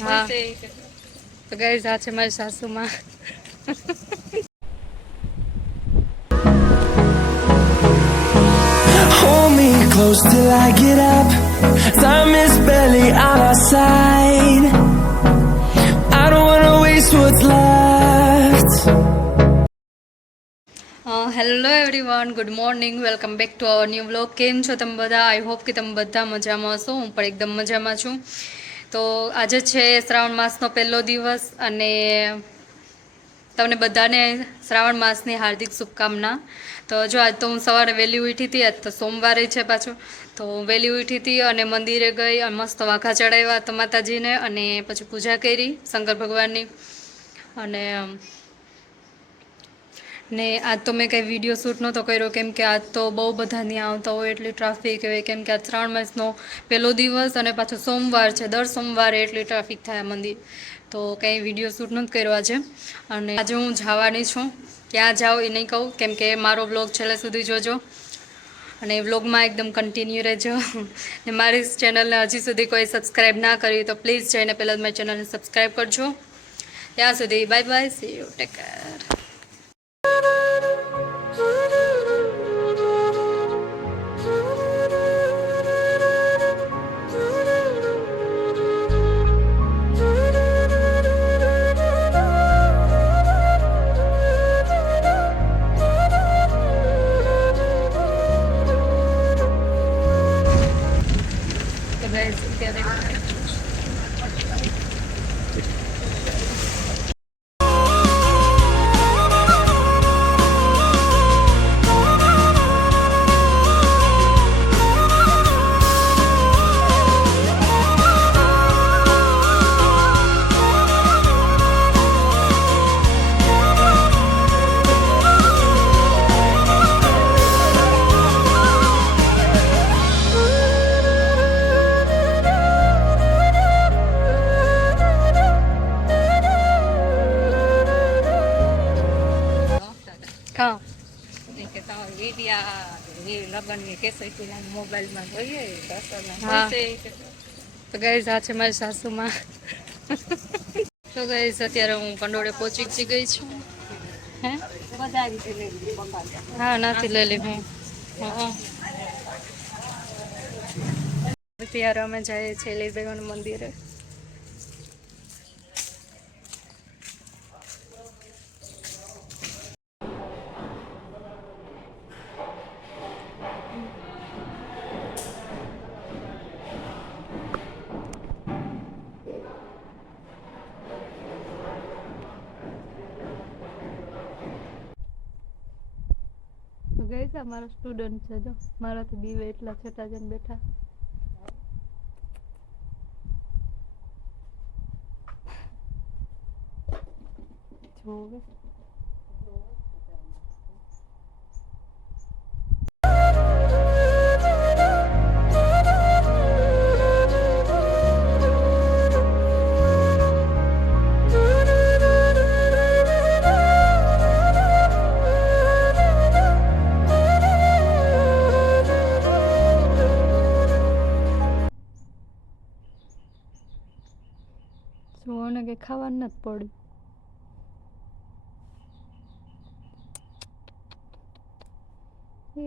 હા તો ગાઈસ આ છે મારી સાસુમાં. Hold me close till I get up. Time is barely on our side. I don't wanna waste what's left. Hello everyone, good morning, welcome back to our new vlog. કેમ છો તમે બધા? I hope કે તમે બધા મજામાં હશો. હું પણ એકદમ મજામાં છું. તો આજે છે શ્રાવણ માસનો પહેલો દિવસ અને તમને બધાને શ્રાવણ માસની હાર્દિક શુભકામના. તો જો આજ તો હું સવારે વહેલી ઉઠી હતી, આજ તો સોમવારે છે પાછું. તો વહેલી ઉઠી હતી અને મંદિરે ગઈ, મસ્ત વાઘા ચડાવ્યા તો માતાજીને, અને પછી પૂજા કરી શંકર ભગવાનની. અને ને આજ તો મેં કંઈ વિડીયો શૂટ નહોતો કર્યો, કેમ કે આજ તો બહુ બધા ત્યાં આવતા હોય એટલી ટ્રાફિક હોય, કેમ કે આજ શ્રાવણ માસનો પહેલો દિવસ અને પાછો સોમવાર છે. દર સોમવારે એટલી ટ્રાફિક થાય મંદિર, તો કંઈ વિડીયો શૂટ નથી કર્યો આજે. અને આજે હું જવાની છું, ક્યાં જાઉં એ નહીં કહું, કેમ કે મારો બ્લોગ છેલ્લે સુધી જોજો અને વ્લોગમાં એકદમ કન્ટિન્યુ રહેજો. ને મારી ચેનલને હજી સુધી કોઈ સબસ્ક્રાઈબ ના કરી તો પ્લીઝ જઈને પહેલાં મારી ચેનલને સબસ્ક્રાઈબ કરજો. ત્યાં સુધી bye bye, C you, take care. તો ગાઈસ અત્યારે કાં હા તો ગાઈસ આ છે મારી સાસુમાં. તો ગાઈસ અત્યારે હું કંડોળે પહોંચી ગઈ છું. હે હા નથી લઈ લી હું. ત્યારે અમે જઈએ છીએ લીલબેગન મંદિરે. તો ગઈ છે મારો સ્ટુડન્ટ છે, જો મારાથી બીવે એટલા છટા જણ બેઠા. જોવે જોવાને કે ખાવાનું નથી પડ્યું. એ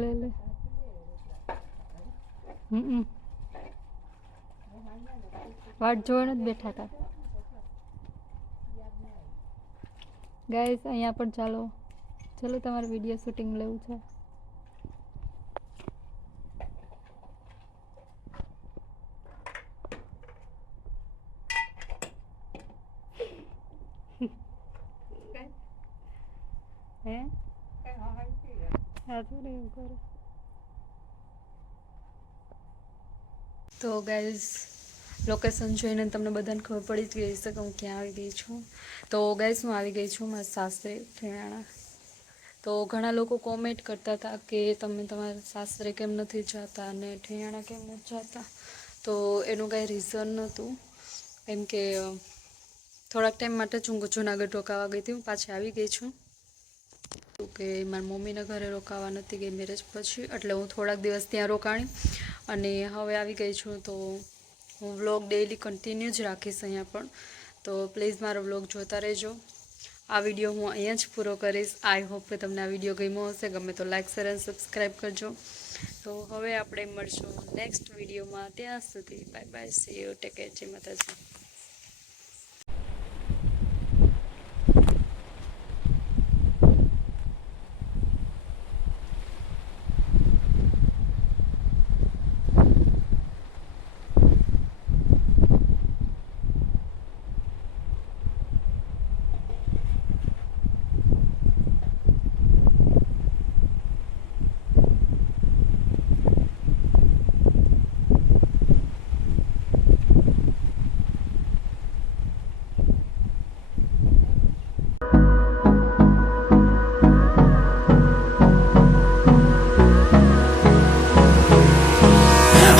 લે લે. વાટ જોઈને જ બેઠા હતા. ગાઈસ અહીંયા પણ ચાલો તમારે વિડીયો શૂટિંગ લેવું છે. હે એવું કરે. તો ગાઈઝ લોકેશન જોઈને તમને બધાને ખબર પડી જ ગઈ હશે કે હું ક્યાં આવી ગઈ છું. તો ગાઈઝ હું આવી ગઈ છું મારા સાસરે ઠેણાણા. તો ઘણા લોકો કોમેન્ટ કરતા હતા કે તમે તમારા સાસરે કેમ નથી જતા અને ઠેણાણા કેમ નથી જતા. તો એનું કાંઈ રીઝન નહોતું, કેમ કે થોડાક ટાઈમ માટે જ હું જુનાગઢ રોકાવા ગઈ હતી, હું પાછી આવી ગઈ છું કે મારી મમ્મીના ઘરે રોકાવા નથી ગઈ મેરેજ પછી, એટલે હું થોડાક દિવસ ત્યાં રોકાણી અને હવે આવી ગઈ છું. તો હું વ્લોગ ડેઈલી કન્ટિન્યુ જ રાખીશ અહીંયા પણ, તો પ્લીઝ મારો વ્લોગ જોતા રહેજો. આ વિડીયો હું અહીંયા જ પૂરો કરીશ. આઈ હોપ કે તમને આ વિડીયો ગમ્યો હશે. ગમે તો લાઇક શેર અને સબસ્ક્રાઈબ કરજો. તો હવે આપણે મળશું નેક્સ્ટ વિડીયોમાં. ત્યાં સુધી bye bye, C you, take care, જય માતાજી.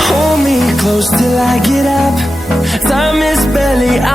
Hold me close till I get up. Time is barely on